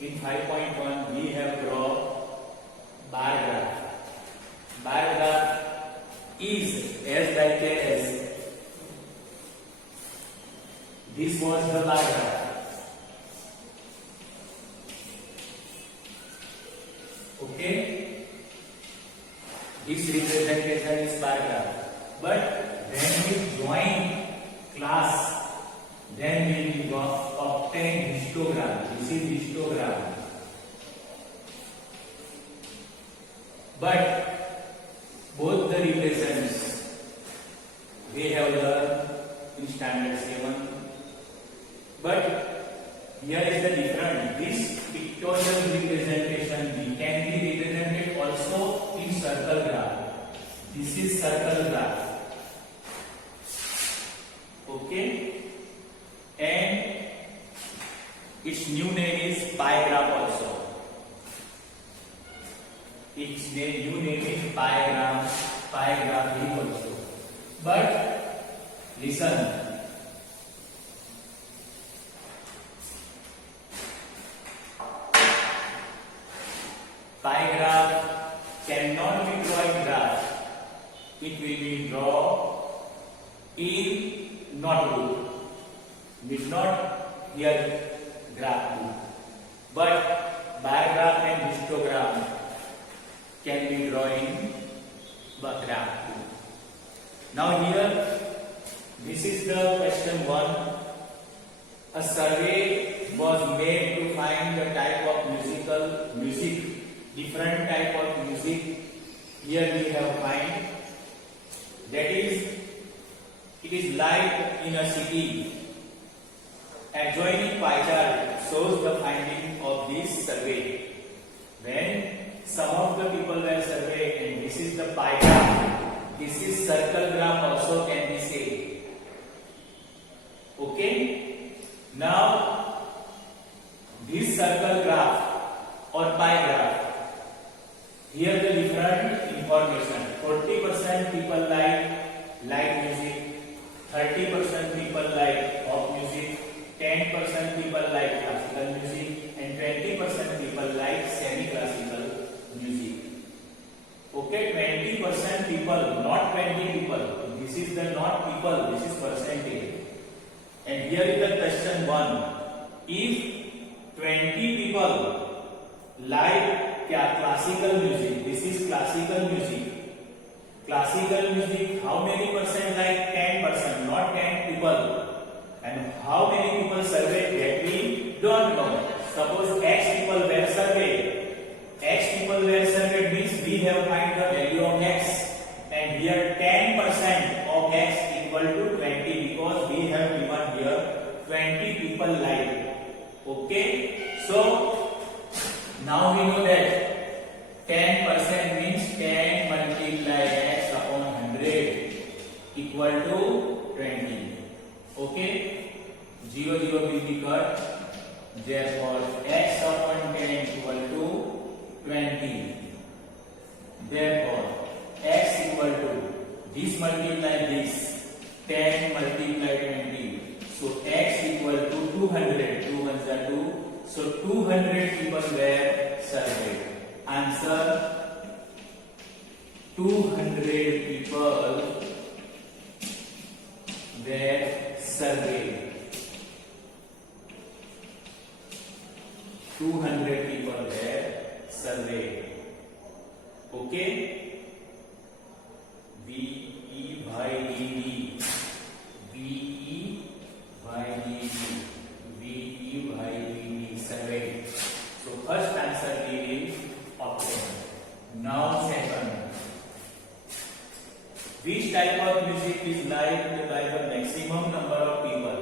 In 5.1 we have drawn bar graph. Bar graph is as like as this was the bar graph. Okay, this representation is bar graph. But when we join class, then we will obtain histogram. This is histogram. But both the represents we have learned in standard 7. But here is the difference. This pictorial representation can be represented also in circle graph. This is circle graph. Okay, and its new name is pie graph also. Its new name is pie graph also. But listen, pie graph cannot be drawn in graph. It will be drawn in notebook. Need not here graph book. But bar graph and histogram can be drawn in graph book. Now here, this is the question 1. A survey was made to find the type of music, different type of music. Here we have find, that is, it is like in a city. Adjoining pie chart shows the finding of this survey. When some of the people were surveyed, and this is the pie graph, this is circle graph also can be said. Okay, now this circle graph or pie graph, here the different information. 40% people like light music, 30% people like pop music, 10% people like classical music, and 20% people like semi-classical music. Okay, 20% people, not 20 people. This is the not people, this is percentage. And here is the question 1. If 20 people like classical music, this is classical music. Classical music, how many percent like 10%, not 10 people. And how many people surveyed that we don't know. Suppose X people were surveyed. X people were surveyed means we have find the value of X. And here 10% of X equal to 20 because we have given here 20 people like. Okay. So now we know that 10% means 10 multiplied X upon 100 equal to 20. Okay, 0 will be cut. Therefore, X upon 10 equal to 20. Therefore, X equal to this multiply this 10 multiply 20. So X equal to 200. 2 ones are 2. So 200 people were surveyed. Answer: 200 people were surveyed. 200 people were surveyed. Okay. VE by DD. VE by DD. VE by DD surveyed. So first answer we will obtain. Now second. Which type of music is liked by the maximum number of people?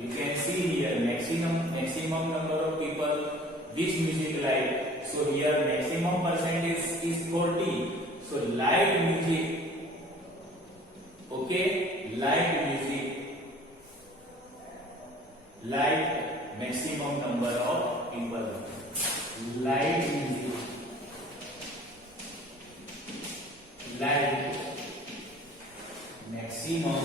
You can see here maximum number of people which music like. So here maximum percentage is 40. So light music. Okay, light music. Light maximum number of people. Light music. Light maximum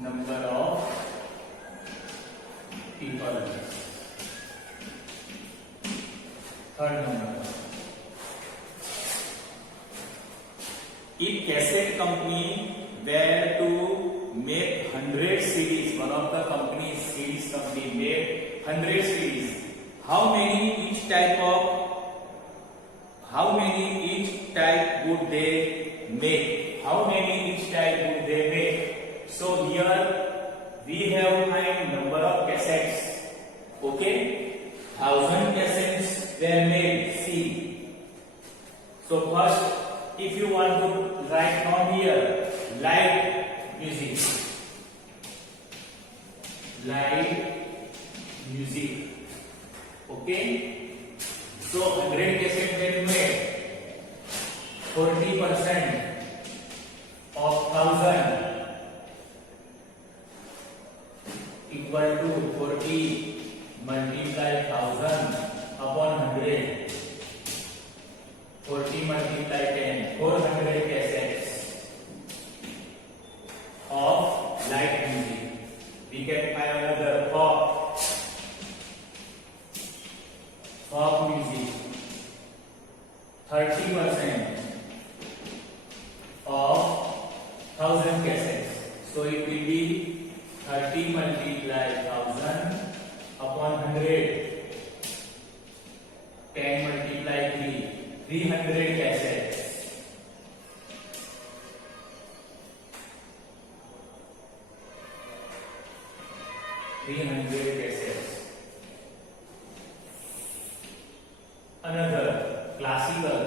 number of people. Third number. If cassette company were to make 100 CDs, one of the companies, CDs company made 100 CDs, how many each type would they make? How many each type would they make? So here we have find number of cassettes. Okay, 1000 cassettes were made. See. So first, if you want to write down here, live music. Okay. So 100 cassettes were made. 40% of 1000 equal to 40 multiply 1000 upon 100. 40 multiply 10, 400 cassettes of light music. We can find another folk music. 30% of 1000 cassettes. So it will be 30 multiply 1000 upon 100. 10 multiply 3. 300 cassettes. Another classical.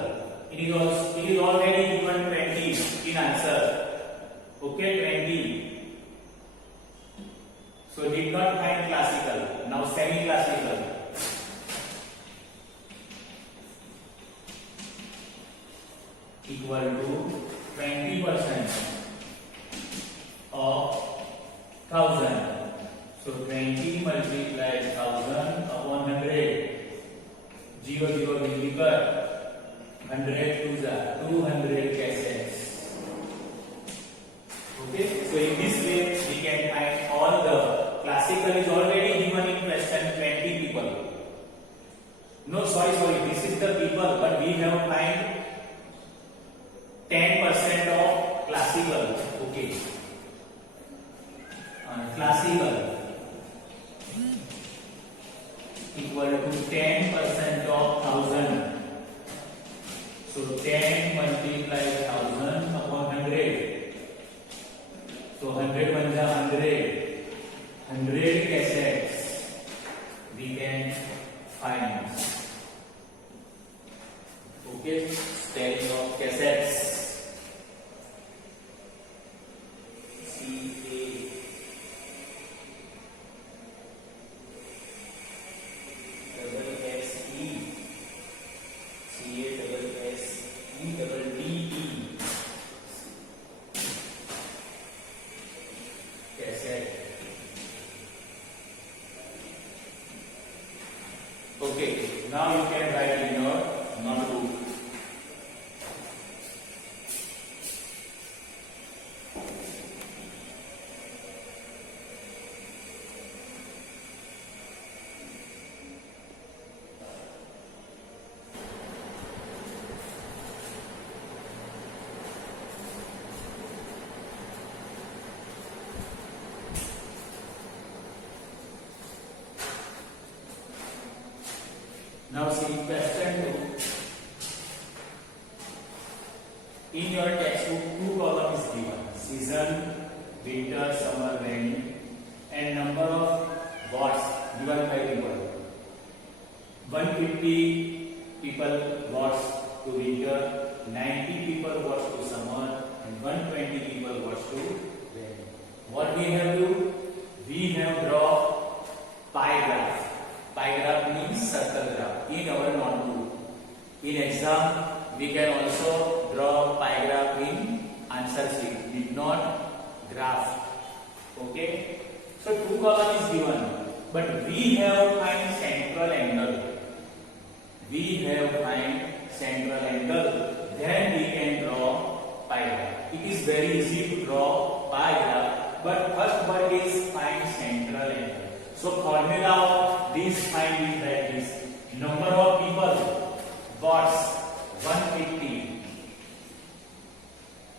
It is already given 20 in answer. Okay, 20. So did not find classical. Now semi-classical. Equal to 20% of 1000. So 20 multiply 1000 upon 100. 0 0 will be cut. 100 to 200 cassettes. Okay. So in this way we can find all the classical is already given in question 20 people. No, sorry. This is the people, but we have find 10% of classical. Okay. Classical equal to 10% of 1000. So 10 multiply 1000 upon 100. So 100 1 100. 100 cassettes we can find. Okay. Spelling of cassettes. Okay, now you can write in your notebook. Now see question 2. In your textbook, 2 columns is given: season, winter, summer, rainy, and number of watts given by people. 150 people watts to winter, 90 people watts to summer, and 120 people watts to rain. What we have to? We have draw pie graph. Pie graph means circle graph in our notebook. In exam, we can also draw pie graph in answer sheet, did not graph. Okay. So 2 column is given, but we have find central angle. Then we can draw pie graph. It is very easy to draw pie graph, but first word is find central angle. So formula of this find is like this: number of people watts 150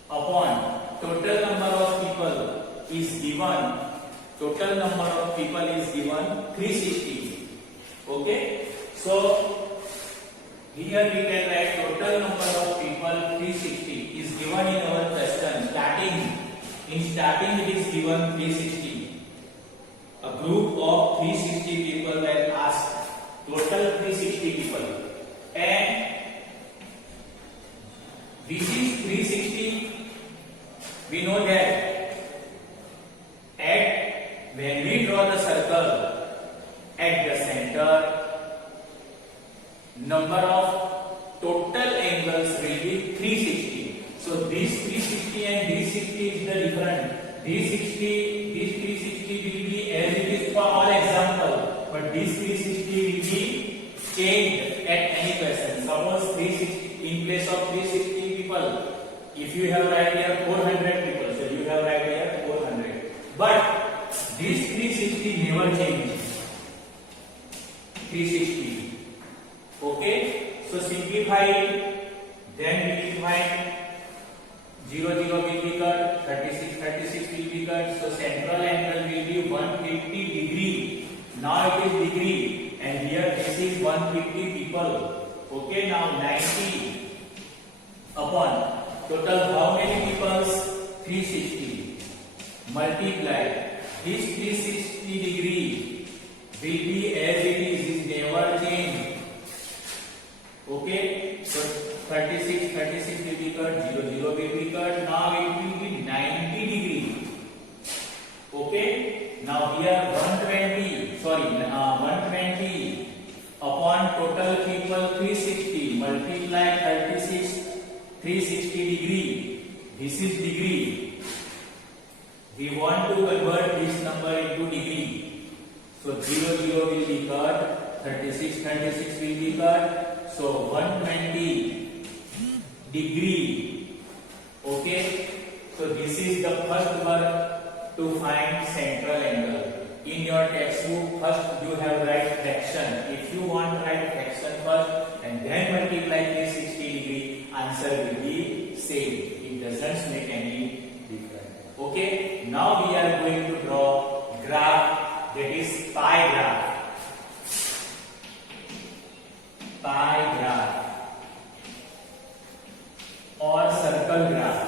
upon total number of people is given. Total number of people is given 360. Okay, so here we can write total number of people 360 is given in our question. In starting it is given 360. A group of 360 people were asked. Total 360 people, and this is 360. We know that when we draw the circle at the center, number of total angles will be 360. So this 360 and this 60 is the difference. This 360 will be as it is for all example, but this 360 will be changed at any question. Suppose 360 in place of 360 people, if you have right here 400 people, so you have right here 400. But this 360 never changes. 360. Okay, so simplify it. Then we will find 0 0 will be cut, 36 will be cut. So central angle will be 150 degree. Now it is degree, and here this is 150 people. Okay, now 90 upon total how many people? 360. Multiply this 360 degree will be as it is never change. Okay, so 36 will be cut, 0 will be cut. Now it will be 90 degree. Okay, now here 120 upon total people 360 multiply 360 degree. This is degree. We want to convert this number into degree. So 0 will be cut, 36 will be cut. So 120 degree. Okay, so this is the first work to find central angle. In your textbook, first you have write fraction. If you want to write fraction first and then multiply 360 degree, answer will be same. It doesn't make any difference. Okay, now we are going to draw graph, that is pie graph. Pie graph or circle graph.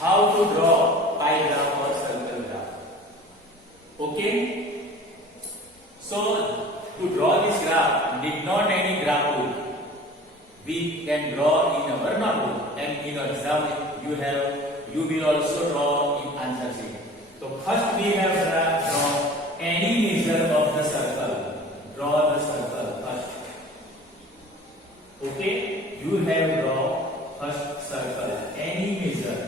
How to draw pie graph or circle graph? Okay, so to draw this graph, need not any graph book. We can draw in our notebook, and in exam you will also draw in answer sheet. So first we have drawn any measure of the circle. Draw the circle first. Okay, you have draw first circle. Any measure,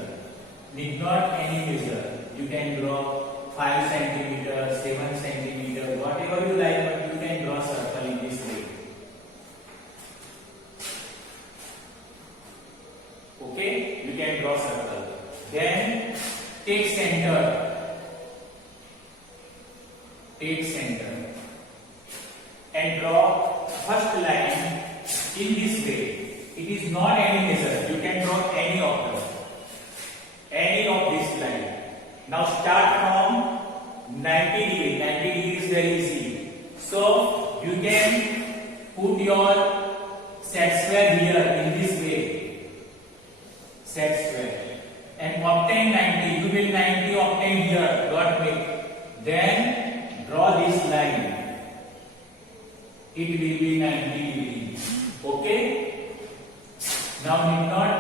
need not any measure. You can draw 5 cm, 7 cm, whatever you like, but you can draw circle in this way. Okay, you can draw circle. Then take center. And draw first line in this way. It is not any measure. You can draw any of them. Any of this line. Now start from 90 degree. 90 degree is very easy. So you can put your set square here in this way. Set square. And obtain 90. You will 90 obtain here. Dot make. Then draw this line. It will be 90 degree. Okay. Now need not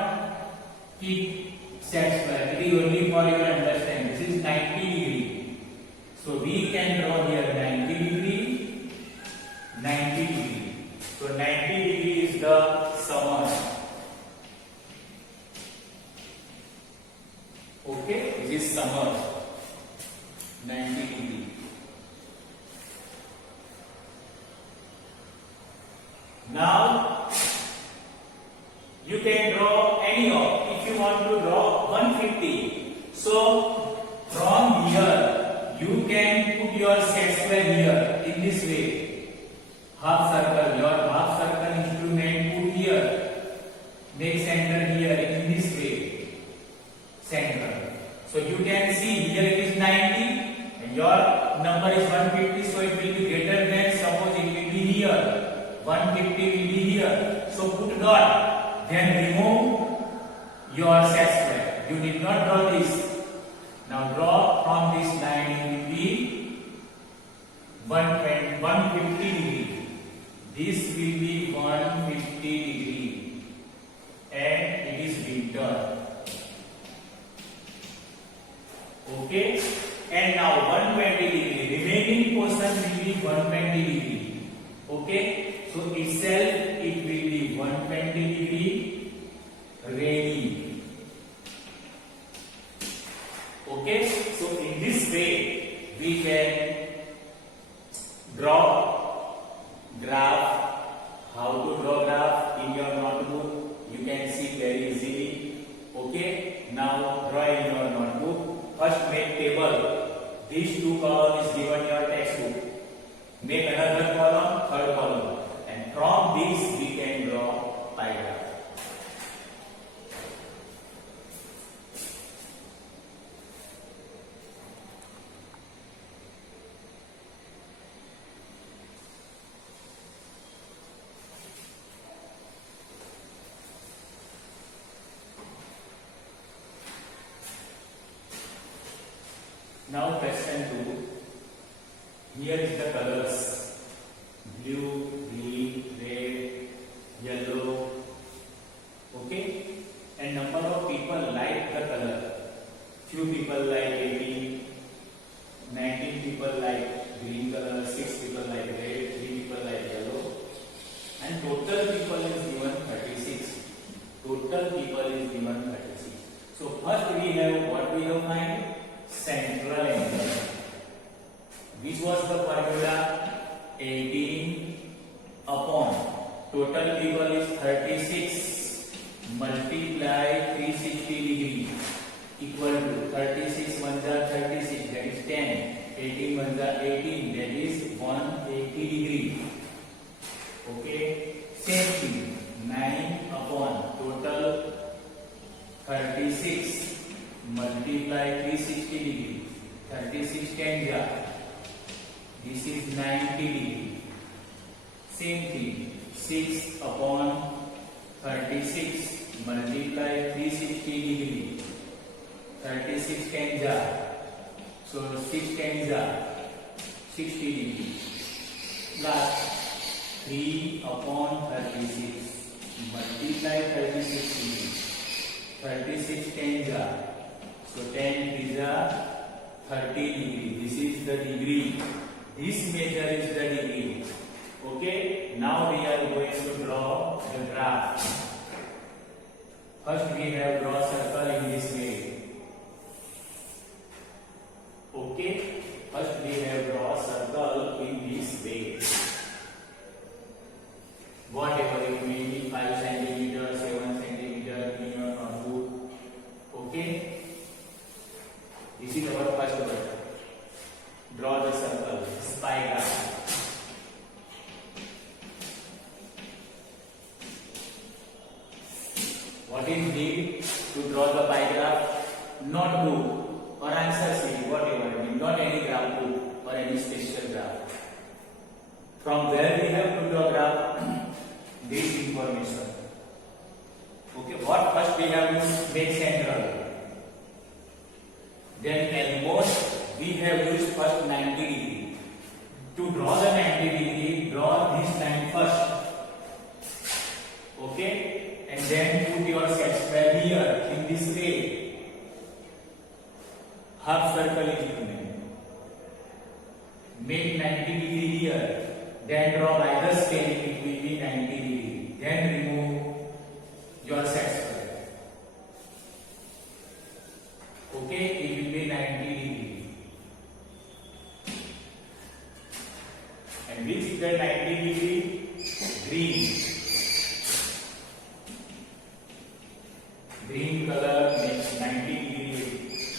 keep set square. It is only for your understanding. This is 90 degree. So we can draw here 90 degree. 90 degree. So 90 degree is the summer. Okay. This is summer. 90 degree. Now you can draw any of. If you want to draw 150, so from here you can put your set square here in this way. Half circle, your half circle instrument put here. Make center here in this way. Center. So you can see here it is 90 and your number is 150, so it will be greater than, suppose it will be here. 150 will be here. So put dot. Then remove your set square. You did not draw this. Now draw from this line, it will be 150 degree. This will be 150 degree. And it is winter. Okay? And now 120 degree. Remaining portion will be 120 degree. Okay? So itself it will be 120 degree rainy. Okay? So in this way we can draw graph. How to draw graph in your notebook? You can see very easily. Okay? Now draw in your notebook. First make table. These two columns is given your textbook. Make another column, third column. And from this we can draw pie graph. Now question 2. Here is the colors: blue, green, red, yellow. Okay? And number of people like the color. Few people like 18, 19 people like green color, 6 people like red, 3 people like yellow. And total people is given 36. Total people is given 36. So first we have what we have find? Central angle. Which was the formula? 18 upon total people is 36 multiply 360 degree equal to 36 1 36, that is 10. 18 1 18, that is 180 degree. Okay, same thing. 9 upon total 36 multiply 360 degree. 36 10 this is 90 degree. Same thing. 6 upon 36 multiply 360 degree. 36 10 so 6 10 60 degree. Last 3 upon 36 multiply 36 degree. 36 10 so 10 is 30 degree. This is the degree. This measure is the degree. Okay. Now we are going to draw the graph. First we have draw circle in this way. Okay. First we have draw circle in this way. Whatever it may be, 5 centimeter, 7 centimeter in your notebook. Okay. This is our first word. Draw the circle, pie graph. What is need to draw the pie graph? Notebook or answer sheet, whatever. Not any graph book or any special graph. From where we have to draw graph? This information. Okay. What first we have to make central. Then almost we have used first 90 degree. To draw the 90 degree, draw this line first. Okay? And then put your set square here in this way. Half circle is given. Make 90 degree here. Then draw by the scale, it will be 90 degree. Then remove your set square. Okay, it will be 90 degree. And which is the 90 degree? Green. Green color makes 90 degree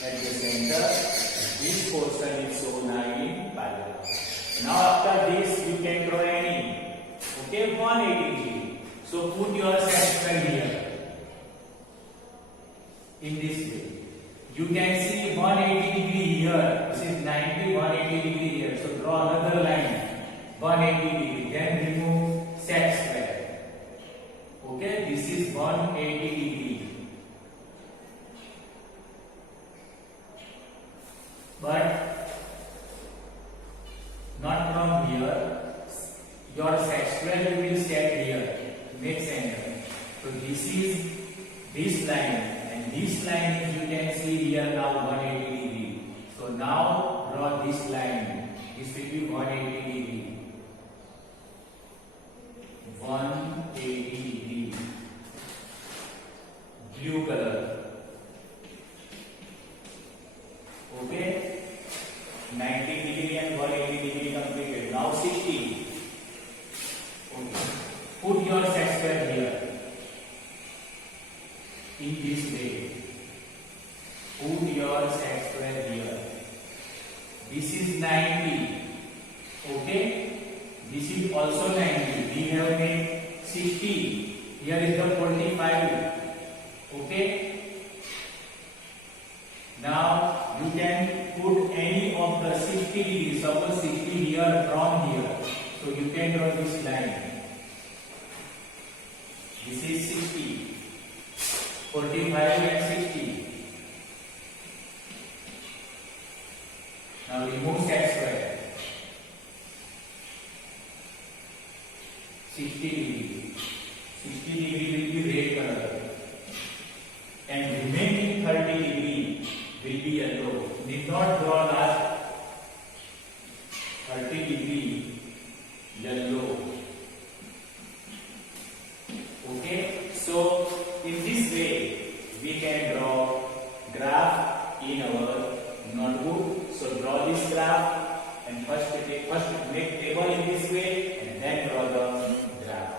at the center. This portion is show line in pi graph. Now after this you can draw any. Okay, 180 degree. So put your set square here. In this way, you can see 180 degree here. This is 90, 180 degree here. So draw another line, 180 degree. Then remove set square. Okay, this is 180 degree. But not from here. Your set square will be set here. Next angle. So this is this line. This line is, you can see here now 180 degree. So now draw this line. This will be 180 degree. 180 degree. Blue color. Okay. 90 degree and 180 degree completed. Now 60. Okay. Put your set square here. In this way, put your set square here. This is 90. Okay, this is also 90. We have made 60. Here is the 45. Okay, now you can put any of the 60 degrees. Suppose 60 here from here. So you can draw this line. This is 60. 45 and 60. Now remove set square. 60 degree. 60 degree will be red color. And remaining 30 degree will be yellow. Need not draw last 30 degree yellow. Okay, so in this way, we can draw graph in our notebook. So draw this graph and first make table in this way and then draw the graph.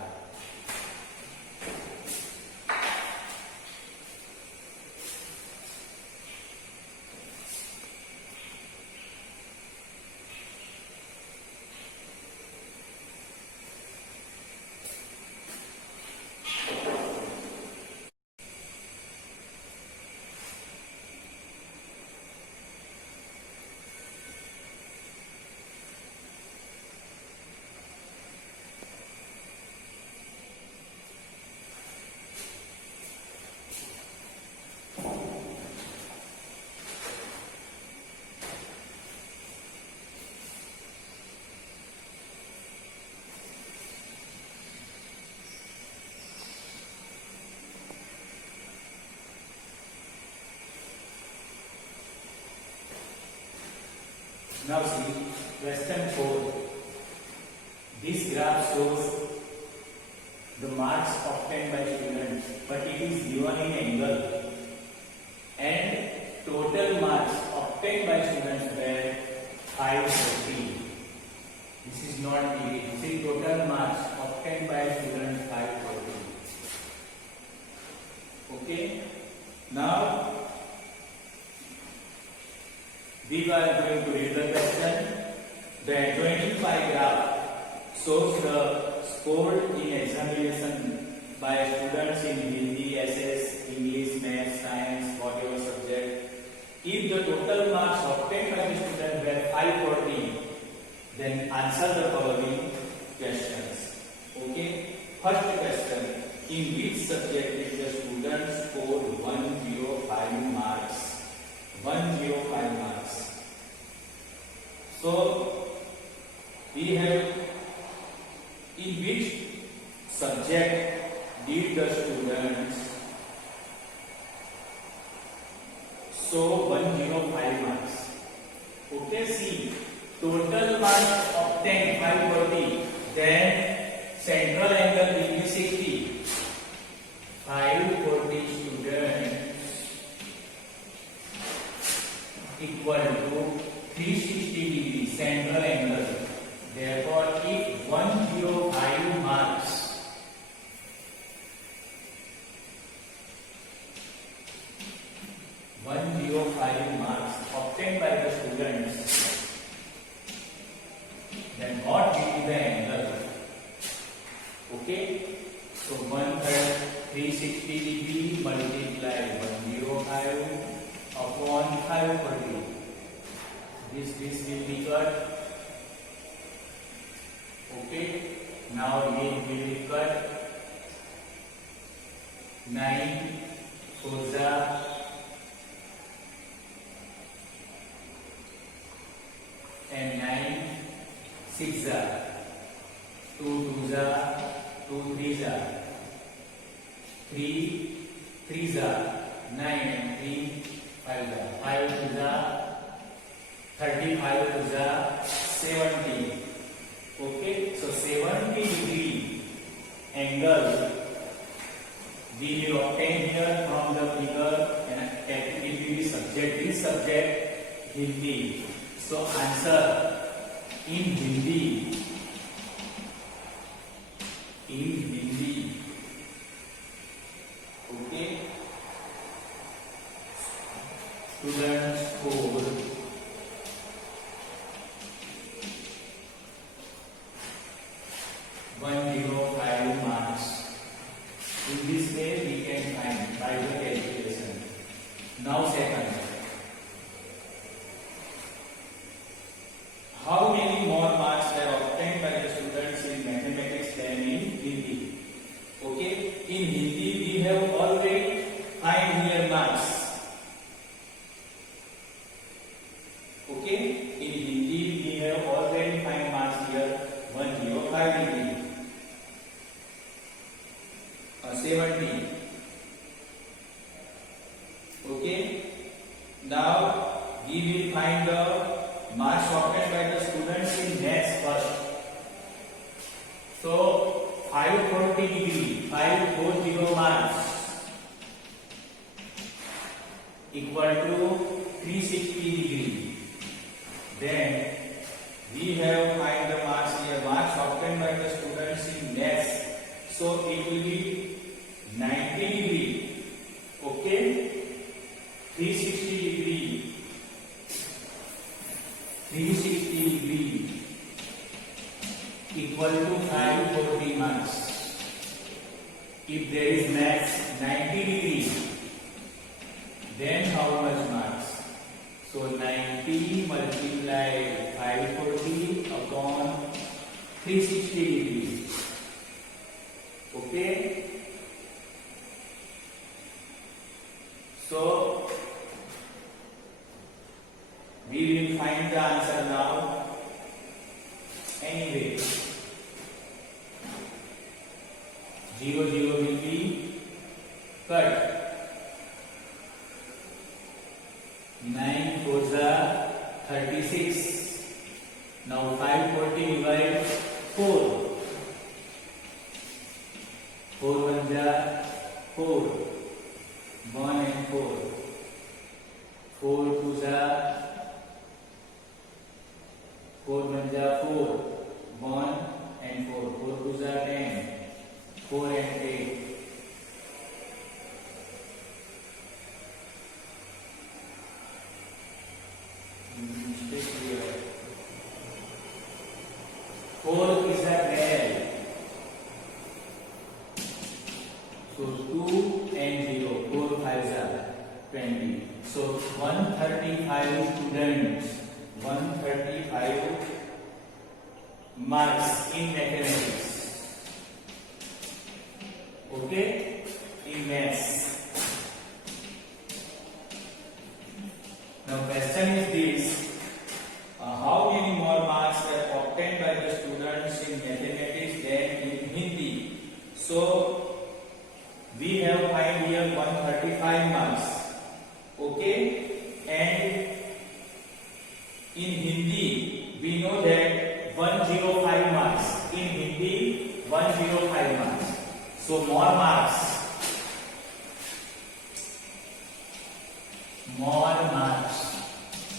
Now see question 4. This graph shows the marks obtained by students, but it is given in angle, and total marks obtained by students were 540. This is not degree. This is total marks obtained by students 540. Okay. Now we are going to read the question. The adjoining pie graph shows the score in examination by students in Hindi, SS, English, Maths, Science, whatever subject. If the total marks obtained by the student were 540, then answer the following questions. Okay. First question: in which subject did the student score 105 marks? 105 marks. So we have, in which subject did the students show 105 marks? Okay, see, total marks obtained 540, then central angle will be 60. 540 students equal to 360 degrees central angle. Therefore, if 105 marks obtained by the students cut. Okay, now again we will cut. 9 4 and 9 6 2 2 2 3 3 3 9 and 3 5 5 2 35 2 70. Okay, so 70 degree angle we will obtain here from the figure, and it will be subject. This subject Hindi. So answer in Hindi. In Hindi. Okay. Students score 105 marks. In this way we can find by the calculation. Now second. How many more marks were obtained by the students in mathematics than in Hindi? Okay, in Hindi we have already find here marks. Okay, in Hindi we have already find marks here 105 degree. 70. Okay, now we will find the marks obtained by the students in maths first. So 540 degree, 540 marks equal to 360 degree. Then we have find the marks here, marks obtained by the students in maths. So it will be 90 degree. Okay, 360 degree, 360 degree equal to 540 marks. If there is maths 90 degree, then how much marks? So 90 multiplied 540 upon 360 degree. Okay, so we will find the answer now. Anyway, 0 0 will be cut. 9 4 36. Now 540 divide 4. 4 1 4. 1 and 4. 4 2 4 1 4. 1 and 4. 4 2 10. 4 and 8. Mistake here. 4 is a 12. So 2 and 0. 4 5 20. So 135 students. 135 marks in mathematics. Okay, in maths. Now question is this: how many more marks were obtained by the students in mathematics than in Hindi? So we have find here 135 marks. Okay, and in Hindi we know that 105 marks. In Hindi 105 marks. So more marks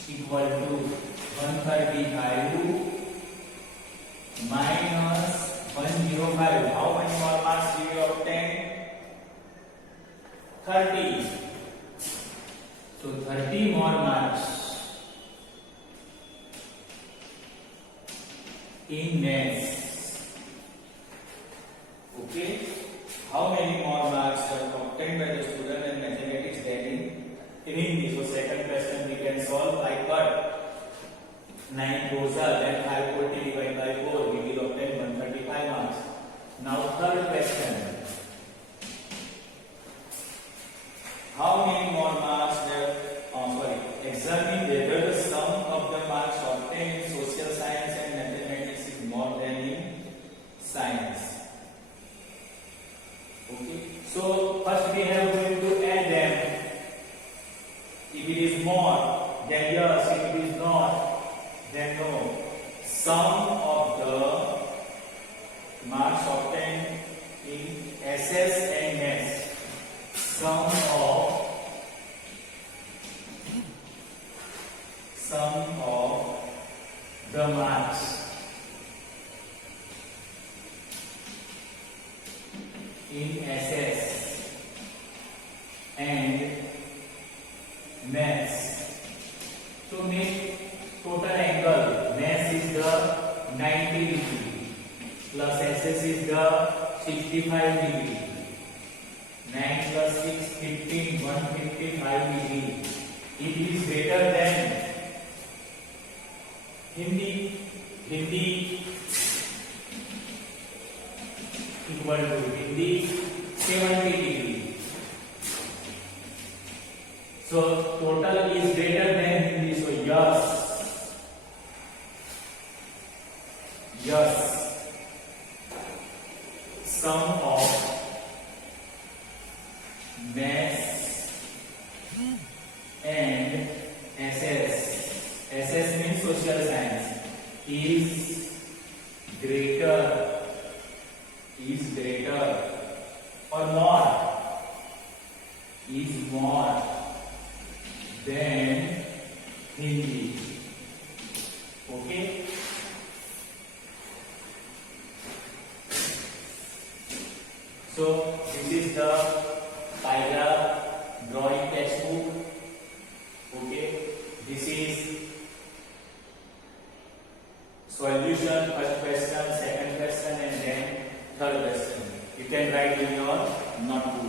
equal to 135 minus 105. How many more marks we will obtain? 30. So 30 more marks in maths. Okay, how many more marks are obtained by the student in mathematics than in Hindi? So second question we can solve by cut. 9 total, then 540 divided by 4, we will obtain 135 marks. Now third question. How many more marks examine whether the sum of the marks obtained in social science and mathematics is more than in science. Okay, so first we have going to add them. If it is more, then yes. If it is not, then no. Sum of the marks obtained in SS and Maths. Sum of the marks in SS and Maths. To make total angle, Maths is the 90 degree plus SS is the 65 degree. 9 plus 6, 15, 155 degree. It is greater than Hindi equal to Hindi 70 degree. So total is greater than Hindi. So yes. Sum of Maths and SS. SS means social science. Is greater or more. Is more than Hindi. Okay. So this is the paragraph drawing textbook. Okay. This is solution, first question, second question, and then third question. You can write in your notebook.